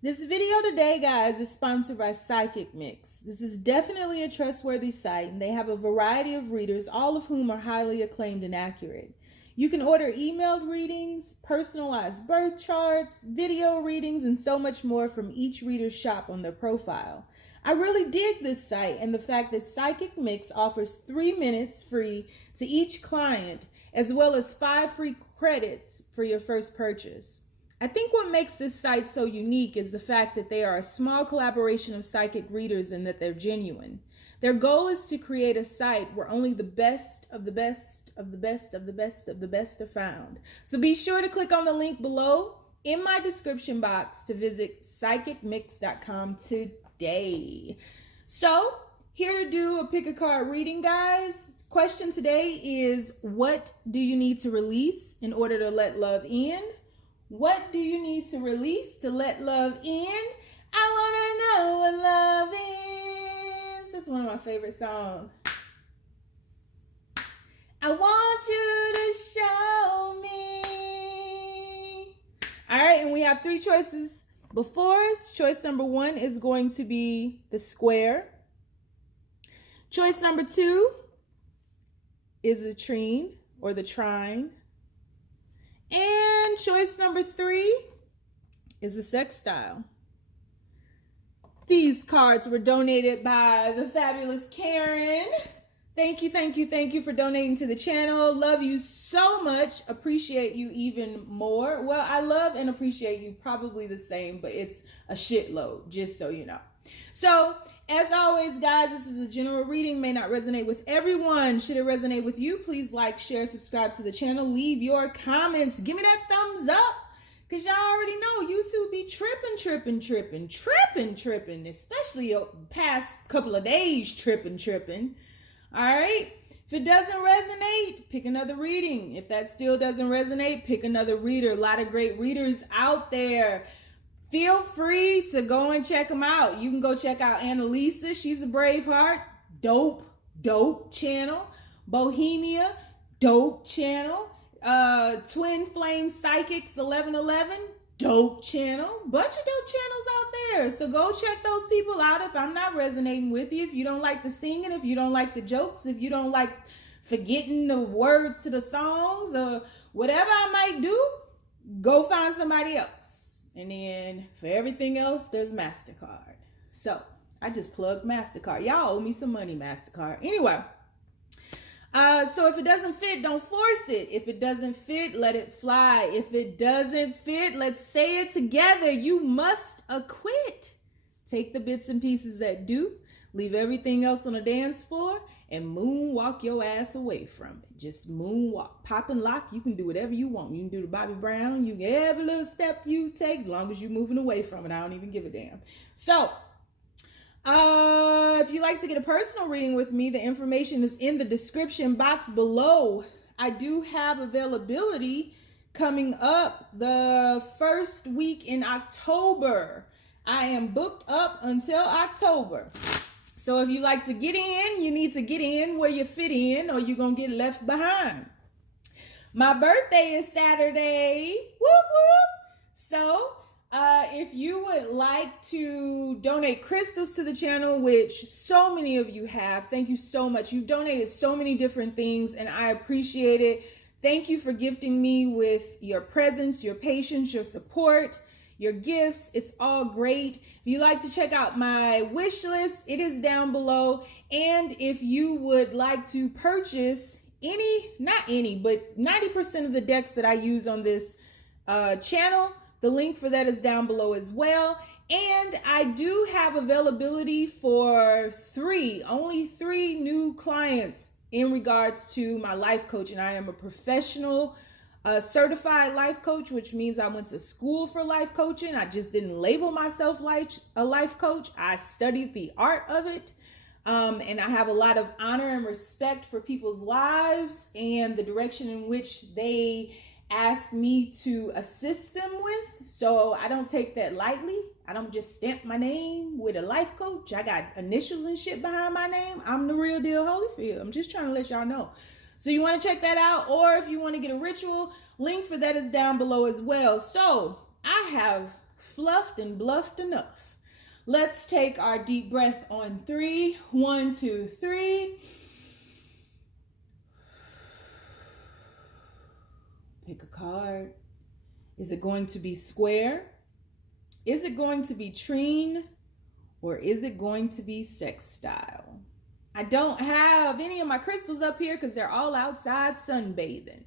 This video today, guys, is sponsored by Psychic Mix. This is definitely a trustworthy site, and they have a variety of readers, all of whom are highly acclaimed and accurate. You can order emailed readings, personalized birth charts, video readings, and so much more from each reader's shop on their profile. I really dig this site and the fact that Psychic Mix offers 3 minutes free to each client, as well as 5 free credits for your first purchase. I think what makes this site so unique is the fact that they are a small collaboration of psychic readers and that they're genuine. Their goal is to create a site where only the best of the best of the best of the best of the best are found. So be sure to click on the link below in my description box to visit psychicmix.com today. So, here to do a pick a card reading, guys. Question today is, what do you need to release in order to let love in? What do you need to release to let love in? I want to know what love is. That's one of my favorite songs. I want you to show me. All right, and we have 3 choices before us. Choice number 1 is going to be the square. Choice number 2 is the Trine or the Trine. And choice number 3 is the Sextile. These cards were donated by the fabulous Karen. Thank you for donating to the channel. Love you so much. Appreciate you even more. Well, I love and appreciate you probably the same, but it's a shitload, just so you know. So, as always, guys, this is a general reading, may not resonate with everyone. Should it resonate with you, please like, share, subscribe to the channel, leave your comments, give me that thumbs up, because y'all already know YouTube be tripping, especially past couple of days tripping. All right? If it doesn't resonate, pick another reading. If that still doesn't resonate, pick another reader. A lot of great readers out there. Feel free to go and check them out. You can go check out Annalisa. She's a Braveheart. Dope channel. Bohemia. Dope channel. Twin Flame Psychics 1111. Dope channel. Bunch of dope channels out there. So go check those people out if I'm not resonating with you. If you don't like the singing, if you don't like the jokes, if you don't like forgetting the words to the songs or whatever I might do, go find somebody else. And then for everything else, there's MasterCard. So I just plugged MasterCard. Y'all owe me some money, MasterCard. Anyway, so if it doesn't fit, don't force it. If it doesn't fit, let it fly. If it doesn't fit, let's say it together. You must acquit. Take the bits and pieces that do. Leave everything else on the dance floor and moonwalk your ass away from it. Just moonwalk. Pop and lock. You can do whatever you want. You can do the Bobby Brown. You can every little step you take, as long as you're moving away from it. I don't even give a damn. So, if you'd like to get a personal reading with me, the information is in the description box below. I do have availability coming up the first week in October. I am booked up until October. So if you like to get in, you need to get in where you fit in or you're going to get left behind. My birthday is Saturday. Whoop, whoop. So if you would like to donate crystals to the channel, which so many of you have, thank you so much. You've donated so many different things and I appreciate it. Thank you for gifting me with your presence, your patience, your support, your gifts. It's all great. If you like to check out my wish list, it is down below. And if you would like to purchase not any, but 90% of the decks that I use on this channel, the link for that is down below as well. And I do have availability for only three new clients in regards to my life coaching. I am a professional certified life coach, which means I went to school for life coaching. I just didn't label myself like a life coach. I studied the art of it. And I have a lot of honor and respect for people's lives and the direction in which they ask me to assist them with. So I don't take that lightly. I don't just stamp my name with a life coach. I got initials and shit behind my name. I'm the real deal Holyfield. I'm just trying to let y'all know. So you want to check that out, or if you want to get a ritual, link for that is down below as well. So I have fluffed and bluffed enough. Let's take our deep breath on 3. 1, 2, 3. Pick a card. Is it going to be square? Is it going to be Trine? Or is it going to be Sextile? I don't have any of my crystals up here because they're all outside sunbathing.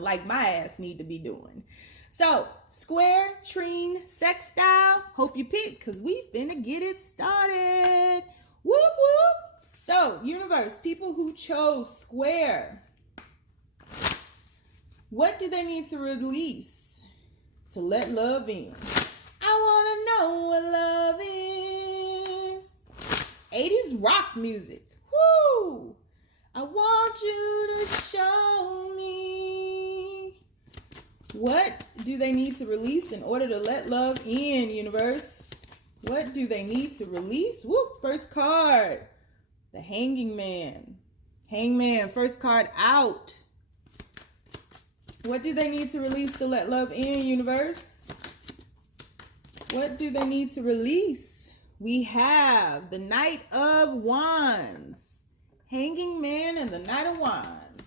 Like my ass need to be doing. So, square, Trine, Sextile. Hope you pick because we finna get it started. Whoop, whoop. So, universe, people who chose square, what do they need to release to let love in? I want to know what love is. 80s rock music. Woo! I want you to show me. What do they need to release in order to let love in, universe? What do they need to release? Whoop! First card. The Hanging Man. Hangman, first card out. What do they need to release to let love in, universe? What do they need to release? We have the Knight of Wands. Hanging Man and the Knight of Wands.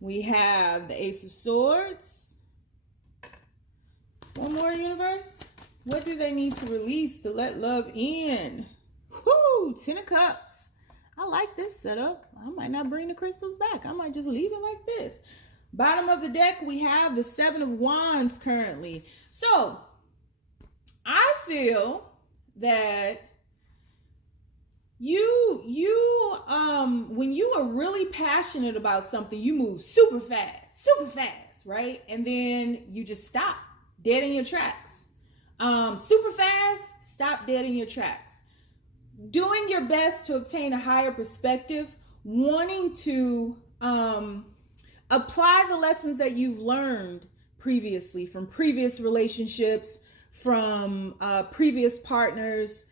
We have the Ace of Swords. One more, universe. What do they need to release to let love in? Whoo! 10 of Cups. I like this setup. I might not bring the crystals back. I might just leave it like this. Bottom of the deck, we have the 7 of Wands currently. So, I feel that when you are really passionate about something, you move super fast, right? And then you just stop dead in your tracks. Super fast, stop dead in your tracks. Doing your best to obtain a higher perspective, wanting to apply the lessons that you've learned previously from previous relationships, from previous partners,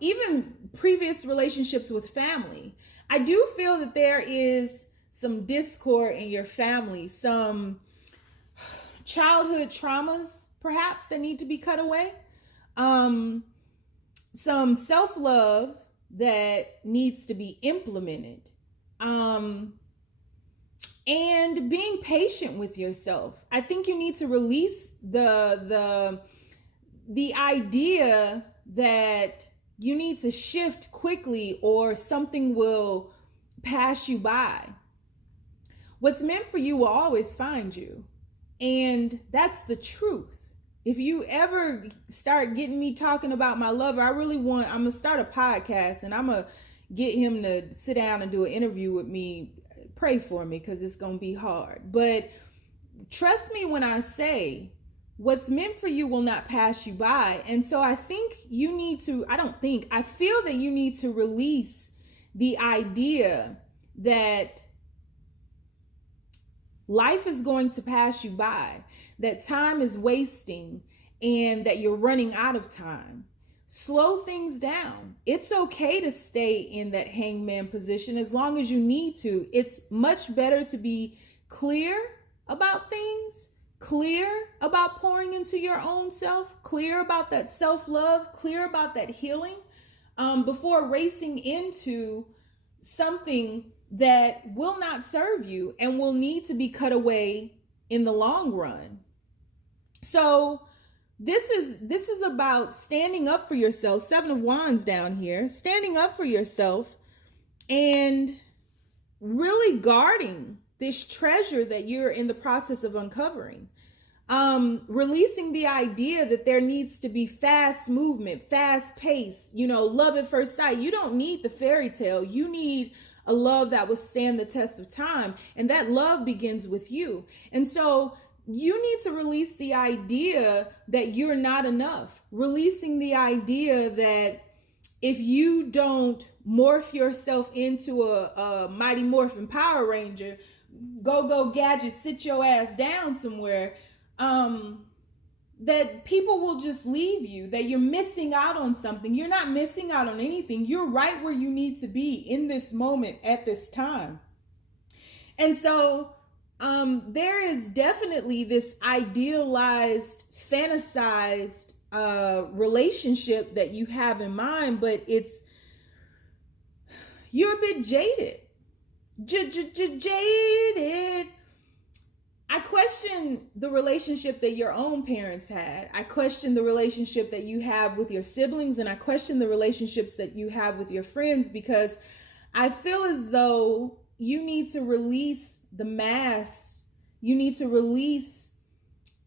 even previous relationships with family. I do feel that there is some discord in your family, some childhood traumas, perhaps, that need to be cut away. Some self-love that needs to be implemented. And being patient with yourself. I think you need to release the idea that you need to shift quickly or something will pass you by. What's meant for you will always find you. And that's the truth. If you ever start getting me talking about my lover, I'm going to start a podcast and I'm going to get him to sit down and do an interview with me. Pray for me because it's going to be hard. But trust me when I say what's meant for you will not pass you by. And so I think you need to, I feel that you need to release the idea that life is going to pass you by, that time is wasting, and that you're running out of time. Slow things down. It's okay to stay in that hangman position as long as you need to. It's much better to be clear about things, clear about pouring into your own self, clear about that self-love, clear about that healing, before racing into something that will not serve you and will need to be cut away in the long run. So this is about standing up for yourself. 7 of Wands down here, standing up for yourself and really guarding this treasure that you're in the process of uncovering. Releasing the idea that there needs to be fast movement, fast pace, love at first sight. You don't need the fairy tale. You need a love that will stand the test of time. And that love begins with you. And so you need to release the idea that you're not enough. Releasing the idea that if you don't morph yourself into a Mighty Morphin Power Ranger, go gadget, sit your ass down somewhere, that people will just leave you, that you're missing out on something. You're not missing out on anything. You're right where you need to be in this moment at this time. And so there is definitely this idealized, fantasized relationship that you have in mind, but you're a bit jaded. Jaded. I question the relationship that your own parents had. I question the relationship that you have with your siblings, and I question the relationships that you have with your friends, because I feel as though you need to release the mask. You need to release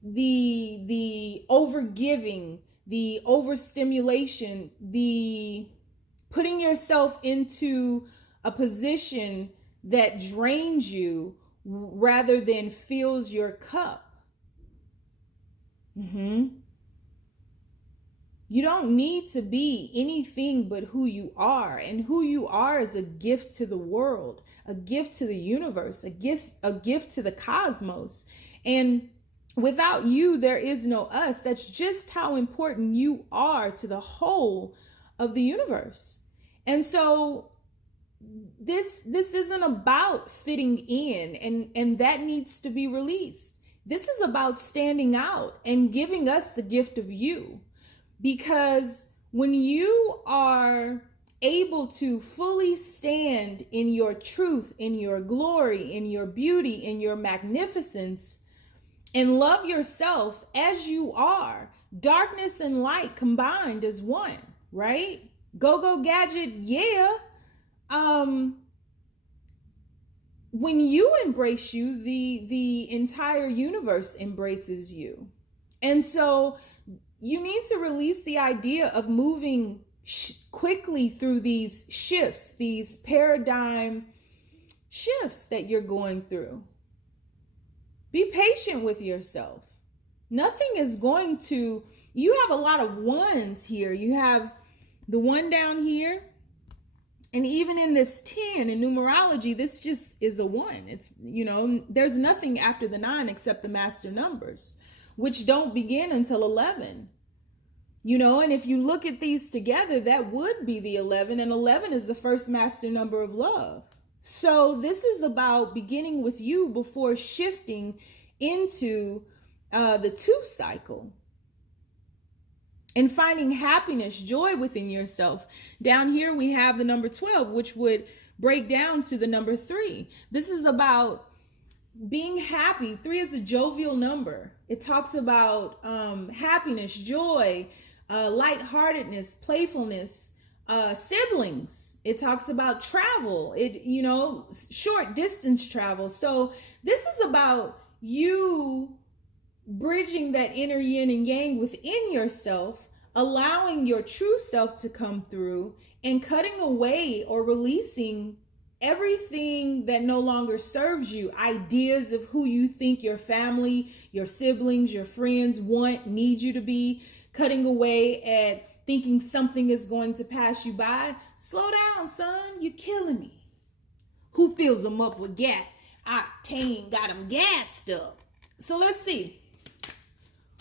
the overgiving, the overstimulation, the putting yourself into a position that drains you rather than fills your cup. You don't need to be anything but who you are, and who you are is a gift to the world, a gift to the universe, a gift to the cosmos. And without you, there is no us. That's just how important you are to the whole of the universe. And so this isn't about fitting in, and that needs to be released. This is about standing out and giving us the gift of you. Because when you are able to fully stand in your truth, in your glory, in your beauty, in your magnificence, and love yourself as you are, darkness and light combined as one, right? Go gadget, yeah. When you embrace you, the entire universe embraces you. And so you need to release the idea of moving quickly through these shifts, these paradigm shifts that you're going through. Be patient with yourself. Nothing is going to, you have a lot of ones here. You have the one down here. And even in this 10 in numerology, this just is a 1. It's, there's nothing after the 9 except the master numbers, which don't begin until 11. And if you look at these together, that would be the 11, and 11 is the first master number of love. So this is about beginning with you before shifting into the 2 cycle. And finding happiness, joy within yourself. Down here we have the number 12, which would break down to the number 3. This is about being happy. 3 is a jovial number. It talks about happiness, joy, lightheartedness, playfulness, siblings. It talks about travel, short distance travel. So this is about you bridging that inner yin and yang within yourself, allowing your true self to come through, and cutting away or releasing everything that no longer serves you. Ideas of who you think your family, your siblings, your friends need you to be. Cutting away at thinking something is going to pass you by. Slow down, son. You're killing me. Who fills them up with gas? Octane got them gassed up. So let's see.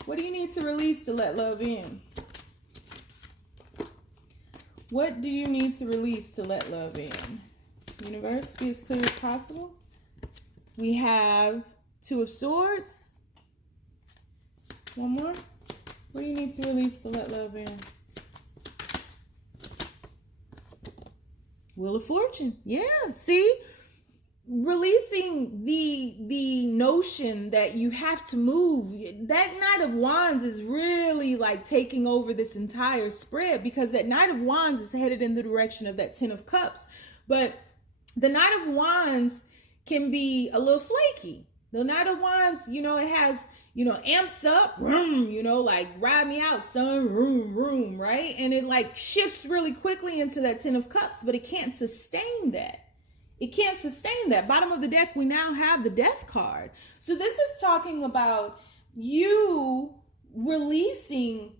What do you need to release to let love in? What do you need to release to let love in? Universe, be as clear as possible. We have 2 of Swords. One more. What do you need to release to let love in? Wheel of Fortune. Yeah, see? Releasing the notion that you have to move. That Knight of Wands is really like taking over this entire spread, because that Knight of Wands is headed in the direction of that 10 of Cups. But the Knight of Wands can be a little flaky. The Knight of Wands, it has, amps up, like ride me out, son, room, right? And it like shifts really quickly into that 10 of Cups, but it can't sustain that. It can't sustain that. Bottom of the deck, we now have the Death card. So this is talking about you releasing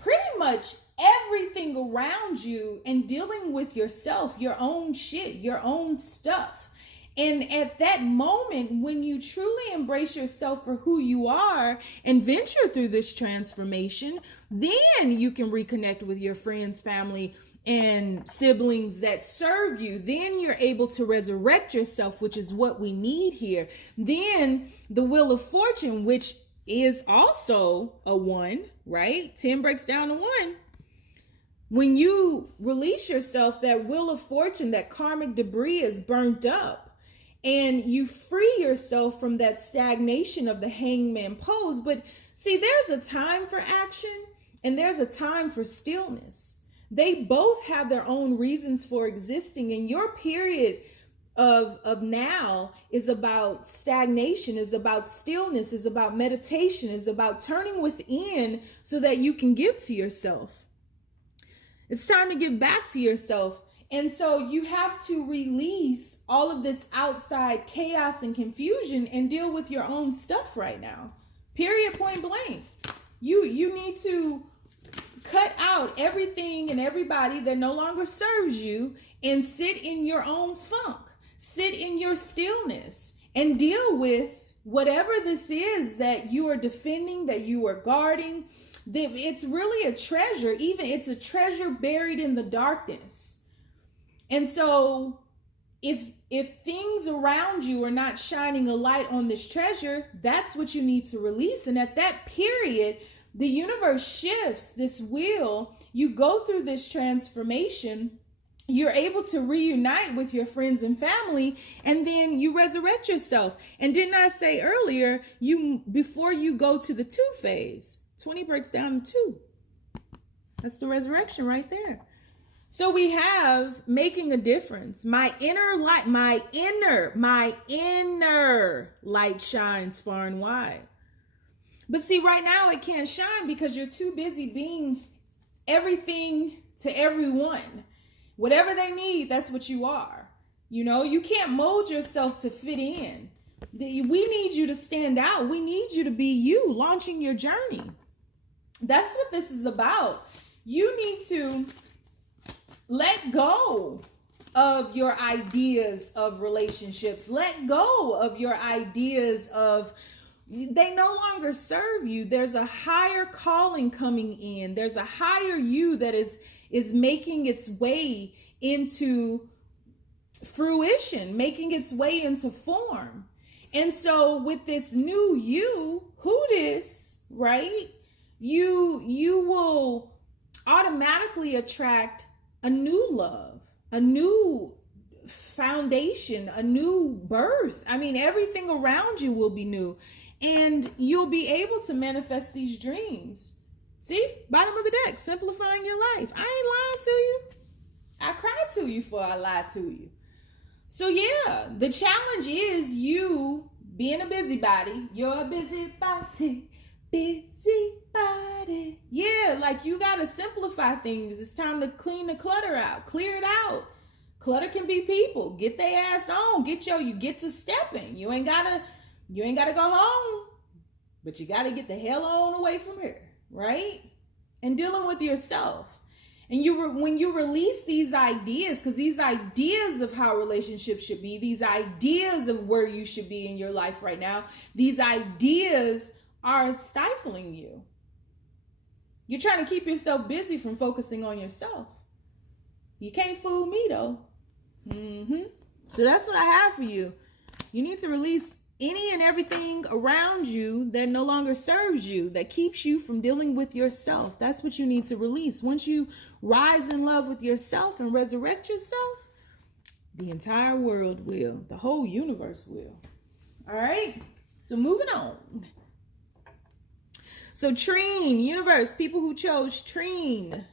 pretty much everything around you and dealing with yourself, your own shit, your own stuff. And at that moment, when you truly embrace yourself for who you are and venture through this transformation, then you can reconnect with your friends, family, and siblings that serve you, then you're able to resurrect yourself, which is what we need here. Then the Wheel of Fortune, which is also a 1, right? 10 breaks down to 1. When you release yourself, that Wheel of Fortune, that karmic debris is burnt up, and you free yourself from that stagnation of the hangman pose. But see, there's a time for action and there's a time for stillness. They both have their own reasons for existing, and your period of now is about stagnation, is about stillness, is about meditation, is about turning within so that you can give to yourself. It's time to give back to yourself. And so you have to release all of this outside chaos and confusion and deal with your own stuff right now. Period, point blank. You need to cut out everything and everybody that no longer serves you and sit in your own funk. Sit in your stillness and deal with whatever this is that you are defending, that you are guarding. It's really a treasure. Even it's a treasure buried in the darkness. And so if things around you are not shining a light on this treasure, that's what you need to release. And at that period, the universe shifts this wheel. You go through this transformation. You're able to reunite with your friends and family, and then you resurrect yourself. And didn't I say earlier, before you go to the 2 phase, 20 breaks down to 2. That's the resurrection right there. So we have making a difference. My inner light, my inner light shines far and wide. But see, right now it can't shine because you're too busy being everything to everyone. Whatever they need, that's what you are. You know, you can't mold yourself to fit in. We need you to stand out. We need you to be you, launching your journey. That's what this is about. You need to let go of your ideas of relationships. Let go of your ideas of they no longer serve you. There's a higher calling coming in. There's a higher you that is making its way into fruition, making its way into form. And so with this new you, who this, right? You will automatically attract a new love, a new foundation, a new birth. I mean, everything around you will be new, and you'll be able to manifest these dreams. See, bottom of the deck, simplifying your life. I ain't lying to you. I cried to you before I lied to you. So yeah, the challenge is you being a busybody. You're a busybody, busybody. Yeah, like you gotta simplify things. It's time to clean the clutter out, clear it out. Clutter can be people. Get their ass on. You get to stepping. You ain't gotta go home, but you gotta get the hell on away from here, right? And dealing with yourself. And when you release these ideas, because these ideas of how relationships should be, these ideas of where you should be in your life right now, these ideas are stifling you. You're trying to keep yourself busy from focusing on yourself. You can't fool me though. So that's what I have for you. You need to release any and everything around you that no longer serves you, that keeps you from dealing with yourself. That's what you need to release. Once you rise in love with yourself and resurrect yourself, the entire world will, the whole universe will. All right, so moving on. So Trine, universe, people who chose Trine.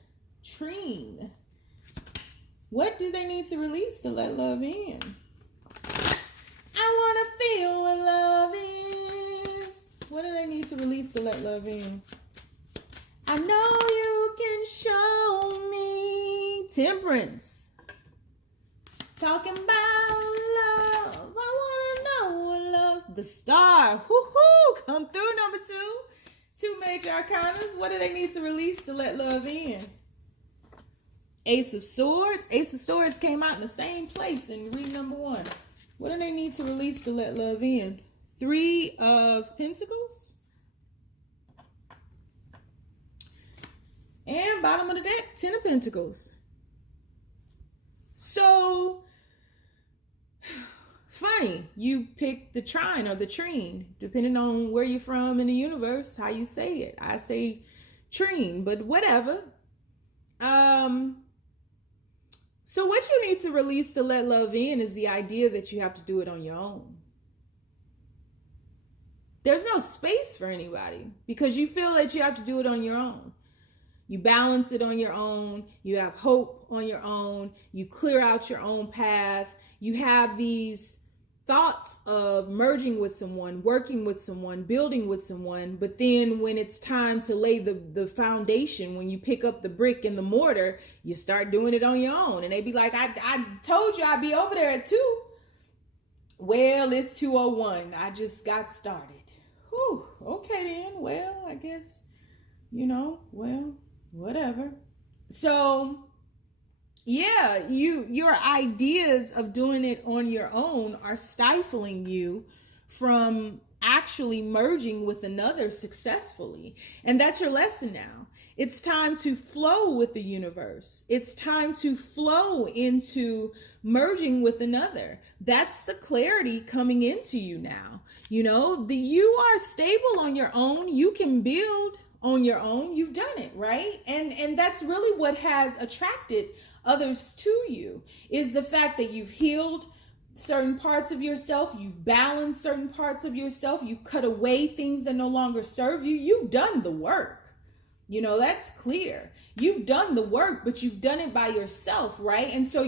What do they need to release to let love in? I want to feel what love is. What do they need to release to let love in? I know you can show me. Temperance. Talking about love. I want to know what love's. The Star. Woo-hoo. Come through, number 2. 2 major arcanas. What do they need to release to let love in? Ace of Swords. Ace of Swords came out in the same place in read number 1. What do they need to release to let love in? 3 of Pentacles. And bottom of the deck, 10 of Pentacles. So funny, you pick the Trine or the Trine, depending on where you're from in the universe, how you say it. I say Trine, but whatever. So what you need to release to let love in is the idea that you have to do it on your own. There's no space for anybody because you feel that you have to do it on your own. You balance it on your own. You have hope on your own. You clear out your own path. You have these thoughts of merging with someone, working with someone, building with someone. But then when it's time to lay the foundation, when you pick up the brick and the mortar, you start doing it on your own. And they be like, I told you I'd be over there at 2. Well, it's 2:01. I just got started. Whew, okay then. Well, I guess, well, whatever. So yeah, your ideas of doing it on your own are stifling you from actually merging with another successfully. And that's your lesson now. It's time to flow with the universe. It's time to flow into merging with another. That's the clarity coming into you now. You are stable on your own. You can build on your own. You've done it, right? And that's really what has attracted others to you, is the fact that you've healed certain parts of yourself, you've balanced certain parts of yourself, you cut away things that no longer serve you. You've done the work. That's clear. You've done the work, but you've done it by yourself, right? And so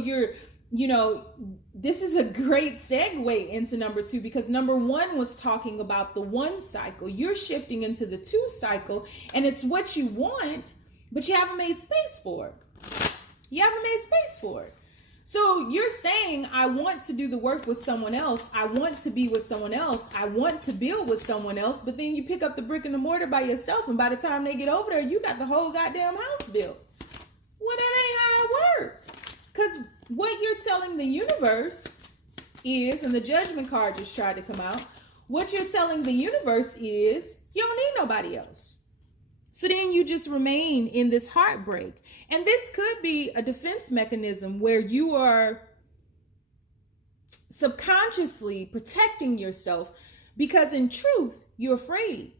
this is a great segue into number 2, because number 1 was talking about the 1 cycle. You're shifting into the 2 cycle, and it's what you want, but you haven't made space for it. You haven't made space for it. So you're saying, I want to do the work with someone else. I want to be with someone else. I want to build with someone else. But then you pick up the brick and the mortar by yourself. And by the time they get over there, you got the whole goddamn house built. Well, that ain't how it works. Because what you're telling the universe is, and the judgment card just tried to come out, what you're telling the universe is, you don't need nobody else. So then you just remain in this heartbreak. And this could be a defense mechanism where you are subconsciously protecting yourself because in truth, you're afraid.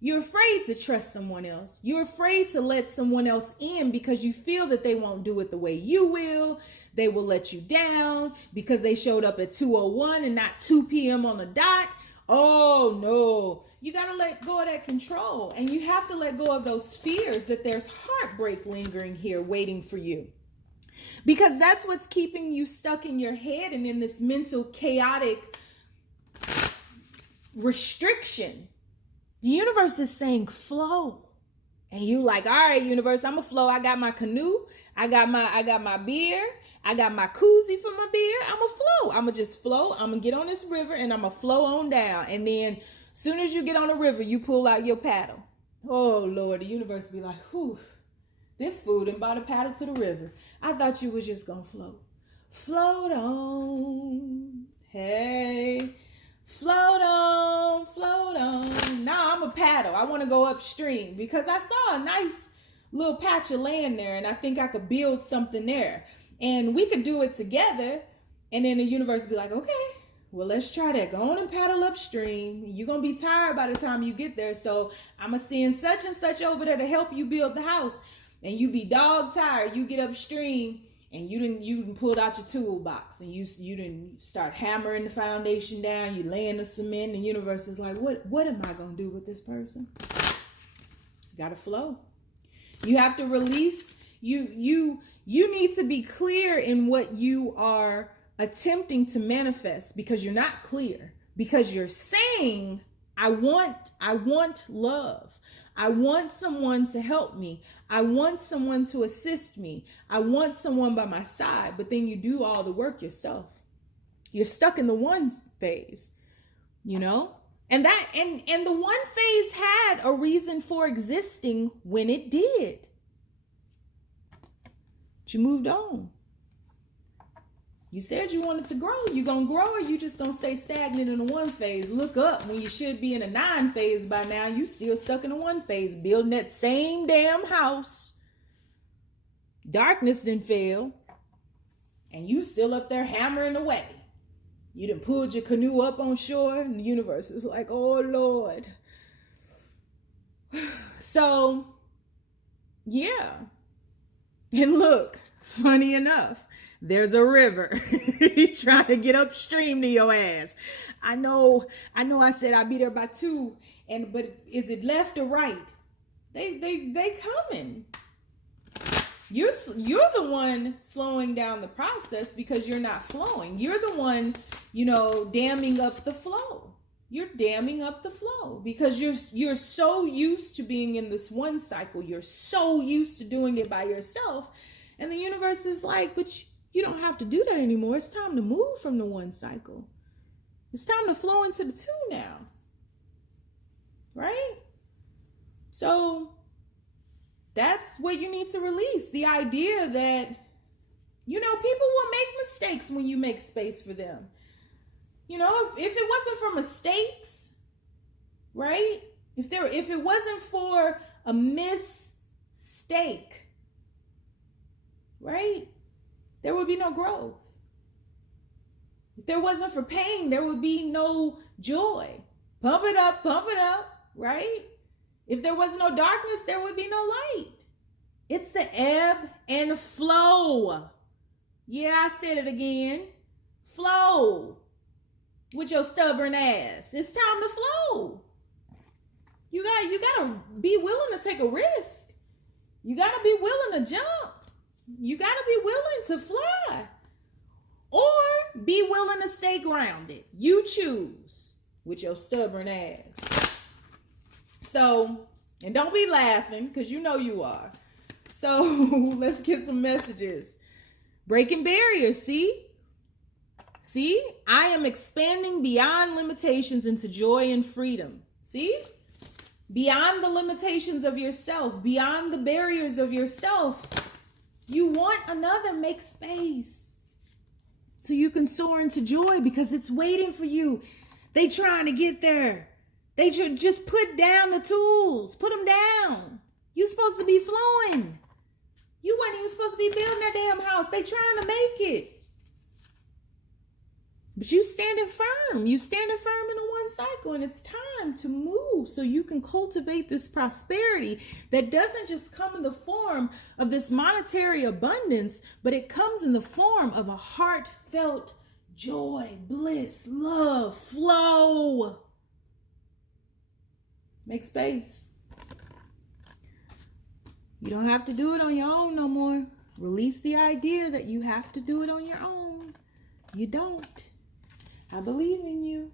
You're afraid to trust someone else. You're afraid to let someone else in because you feel that they won't do it the way you will. They will let you down because they showed up at 2:01 and not 2 p.m. on the dot. Oh no, you got to let go of that control, and you have to let go of those fears that there's heartbreak lingering here waiting for you, because that's what's keeping you stuck in your head and in this mental chaotic restriction. The universe is saying flow, and you like, all right, universe, I'm gonna flow. I got my canoe, I got my beer, I got my koozie for my beer. I'm going to flow. I'm going to just flow. I'm going to get on this river and I'm going to flow on down. And then soon as you get on the river, you pull out your paddle. Oh, Lord, the universe be like, whew, this fool done bought a paddle to the river. I thought you was just going to float. Float on. Hey, float on, float on. Now I'm a paddle. I want to go upstream because I saw a nice little patch of land there and I think I could build something there. And we could do it together. And then the universe be like, okay, well, let's try that. Go on and paddle upstream. You're going to be tired by the time you get there. So I'm going to send such and such over there to help you build the house. And you be dog tired. You get upstream and you done pulled out your toolbox. And you didn't start hammering the foundation down. You laying the cement. And the universe is like, what am I going to do with this person? Got to flow. You have to release. You need to be clear in what you are attempting to manifest, because you're not clear, because you're saying, I want love. I want someone to help me. I want someone to assist me. I want someone by my side, but then you do all the work yourself. You're stuck in the 1 phase, And the 1 phase had a reason for existing when it did. You moved on. You said you wanted to grow. You gonna grow, or you just gonna stay stagnant in the 1 phase? Look up when you should be in a 9 phase by now. You still stuck in the 1 phase, building that same damn house. Darkness didn't fail. and you still up there hammering away. You done pulled your canoe up on shore, and the universe is like, oh Lord. So, yeah. And look, funny enough, there's a river trying to get upstream to your ass. I know I said I'd be there by 2, but is it left or right? They coming. You're the one slowing down the process because you're not flowing. You're the one, damming up the flow. You're damming up the flow because you're so used to being in this one cycle. You're so used to doing it by yourself. And the universe is like, but you don't have to do that anymore. It's time to move from the one cycle. It's time to flow into the 2 now. Right? So that's what you need to release. The idea that, people will make mistakes when you make space for them. If it wasn't for mistakes, right? If it wasn't for a mistake, right? There would be no growth. If there wasn't for pain, there would be no joy. Pump it up, right? If there was no darkness, there would be no light. It's the ebb and flow. Yeah, I said it again. Flow with your stubborn ass. It's time to flow. You gotta be willing to take a risk. You gotta be willing to jump. You gotta be willing to fly. Or be willing to stay grounded. You choose with your stubborn ass. So, and don't be laughing, because you know you are. So, let's get some messages. Breaking barriers, see? See? I am expanding beyond limitations into joy and freedom. See? Beyond the limitations of yourself, beyond the barriers of yourself. You want another, make space. So you can soar into joy because it's waiting for you. They trying to get there. They should just put down the tools. Put them down. You supposed to be flowing. You weren't even supposed to be building that damn house. They trying to make it. But you standing firm. You standing firm in the one cycle, and it's time to move so you can cultivate this prosperity that doesn't just come in the form of this monetary abundance, but it comes in the form of a heartfelt joy, bliss, love, flow. Make space. You don't have to do it on your own no more. Release the idea that you have to do it on your own. You don't. I believe in you.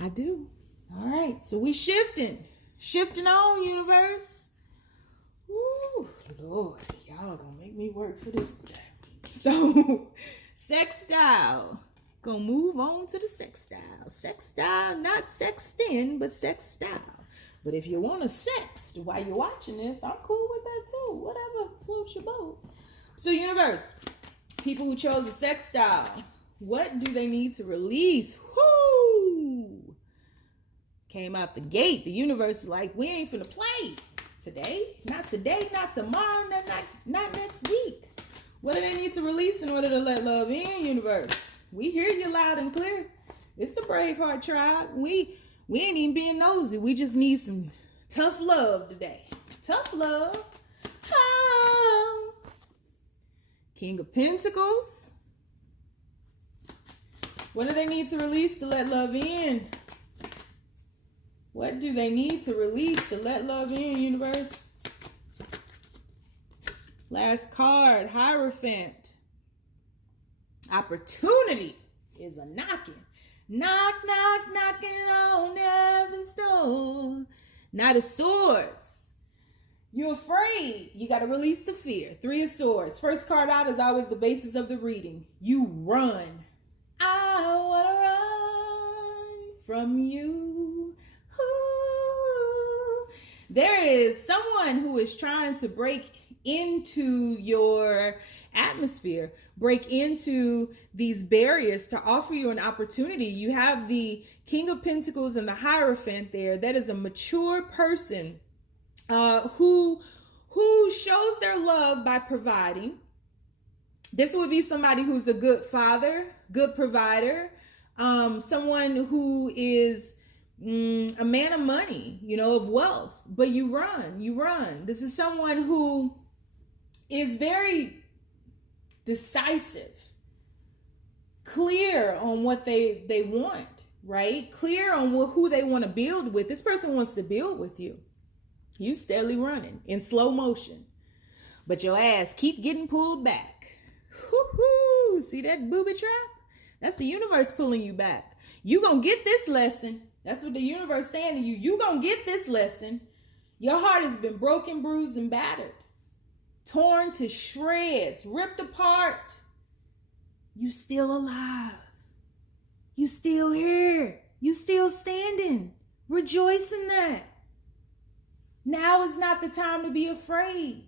I do. All right. So we shifting. Shifting on, universe. Ooh, Lord. Y'all gonna make me work for this today. So, Sextile. Gonna move on to the Sextile. Sextile, not sexting, but Sextile. But if you want to sext while you're watching this, I'm cool with that too. Whatever floats your boat. So, universe, people who chose the Sextile, what do they need to release? Whoo! Came out the gate. The universe is like, we ain't finna play today, not tomorrow, not next week. What do they need to release in order to let love in, universe? We hear you loud and clear. It's the Braveheart tribe. We ain't even being nosy. We just need some tough love today. Tough love. Oh. King of Pentacles. What do they need to release to let love in? What do they need to release to let love in, universe? Last card, Hierophant. Opportunity is a knocking. Knock, knock, knocking on heaven's door. Knight of Swords. You're afraid. You got to release the fear. 3 of Swords. First card out is always the basis of the reading. You run. I want to run from you. Ooh. There is someone who is trying to break into your atmosphere, break into these barriers to offer you an opportunity. You have the King of Pentacles and the Hierophant there. That is a mature person who shows their love by providing. This would be somebody who's a good father, good provider, someone who is a man of money, of wealth, but you run. This is someone who is very decisive, clear on what they want, right? Clear on who they want to build with. This person wants to build with you. You steadily running in slow motion, but your ass keep getting pulled back. Woo-hoo! See that booby trap? That's the universe pulling you back. You gonna get this lesson. That's what the universe saying to you. You gonna get this lesson. Your heart has been broken, bruised, and battered. Torn to shreds, ripped apart. You still alive. You still here. You still standing. Rejoice in that. Now is not the time to be afraid.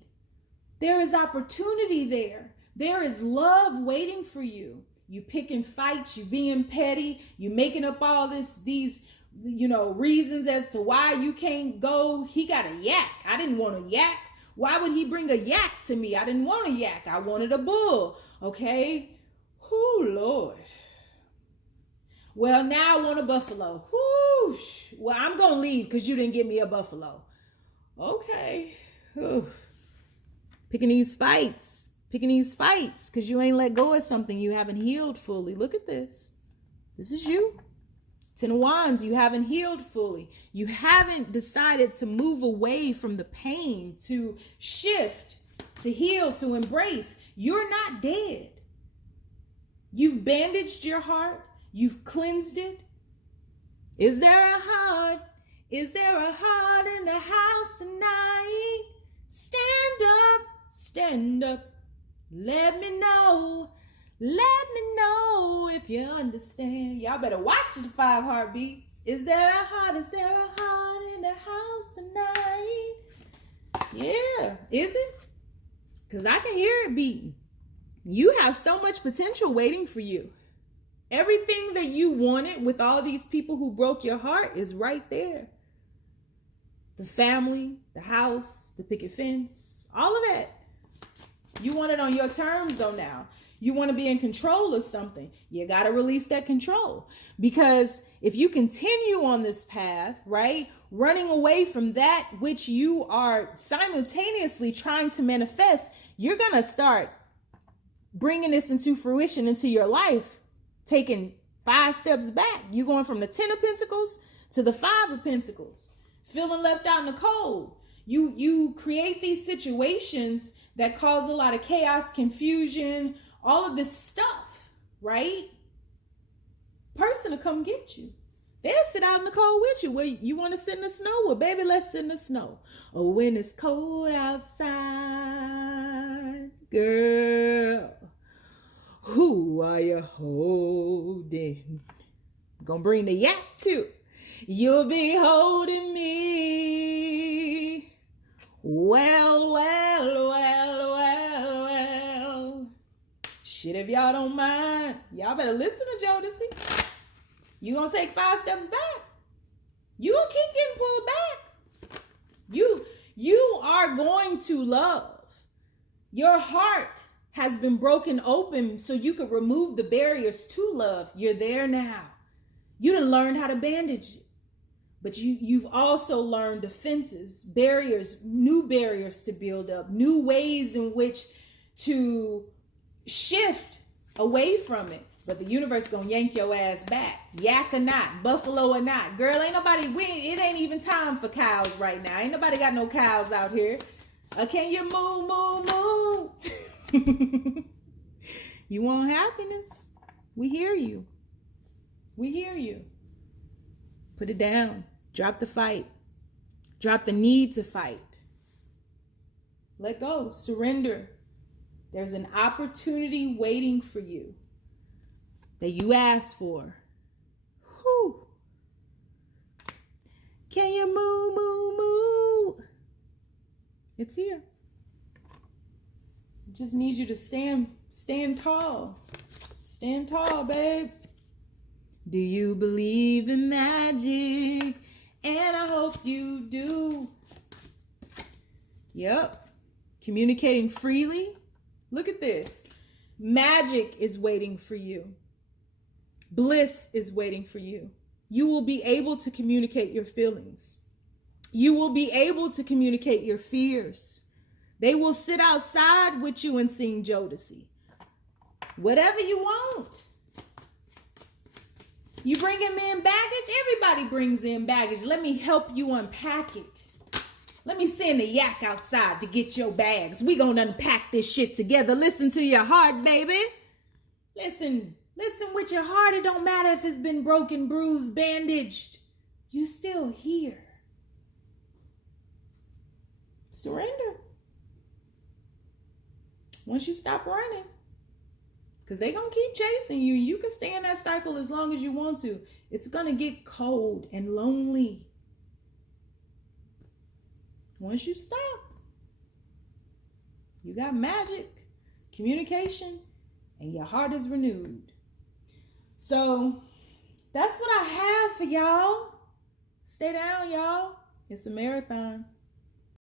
There is opportunity there. There is love waiting for you. You picking fights, you being petty, you making up all these reasons as to why you can't go. He got a yak. I didn't want a yak. Why would he bring a yak to me? I didn't want a yak. I wanted a bull. Okay. Oh, Lord. Well, now I want a buffalo. Whoosh. Well, I'm going to leave because you didn't get me a buffalo. Okay. Oof. Picking these fights because you ain't let go of something. You haven't healed fully. Look at this. This is you. Ten of Wands, you haven't healed fully. You haven't decided to move away from the pain, to shift, to heal, to embrace. You're not dead. You've bandaged your heart. You've cleansed it. Is there a heart? Is there a heart in the house tonight? Stand up, stand up. Let me know. Let me know if you understand. Y'all better watch the 5 heartbeats. Is there a heart? Is there a heart in the house tonight? Yeah. Is it? Because I can hear it beating. You have so much potential waiting for you. Everything that you wanted with all these people who broke your heart is right there. The family, the house, the picket fence, all of that. You want it on your terms though now. You want to be in control of something. You got to release that control. Because if you continue on this path, right, running away from that which you are simultaneously trying to manifest, you're going to start bringing this into fruition into your life, taking 5 steps back. You're going from the 10 of Pentacles to the 5 of Pentacles, feeling left out in the cold. You create these situations that cause a lot of chaos, confusion, all of this stuff, right? Person to come get you. They'll sit out in the cold with you. Well, you want to sit in the snow? Well, baby, let's sit in the snow. Oh, when it's cold outside, girl, who are you holding? Gonna bring the yak too. You'll be holding me. Well, well, well, well, well. Shit, if y'all don't mind, y'all better listen to Jodeci. You gonna take 5 steps back. You gonna keep getting pulled back. You are going to love. Your heart has been broken open so you could remove the barriers to love. You're there now. You done learned how to bandage it. But you've also learned defenses, barriers, new barriers to build up, new ways in which to shift away from it. But the universe gonna yank your ass back. Yak or not, buffalo or not. Girl, ain't nobody, it ain't even time for cows right now. Ain't nobody got no cows out here. Can you move? You want happiness? We hear you. We hear you. Put it down. Drop the fight. Drop the need to fight. Let go. Surrender. There's an opportunity waiting for you that you asked for. Whew. Can you move? It's here. It just needs you to stand tall. Stand tall, babe. Do you believe in magic? And I hope you do. Yep. Communicating freely. Look at this. Magic is waiting for you. Bliss is waiting for you. You will be able to communicate your feelings. You will be able to communicate your fears. They will sit outside with you and sing Jodeci. Whatever you want. You bringing in baggage? Everybody brings in baggage. Let me help you unpack it. Let me send a yak outside to get your bags. We gonna unpack this shit together. Listen to your heart, baby. Listen with your heart. It don't matter if it's been broken, bruised, bandaged. You still here. Surrender. Once you stop running, because they gonna keep chasing you. You can stay in that cycle as long as you want to. It's gonna get cold and lonely. Once you stop, you got magic, communication, and your heart is renewed. So that's what I have for y'all. Stay down, y'all. It's a marathon.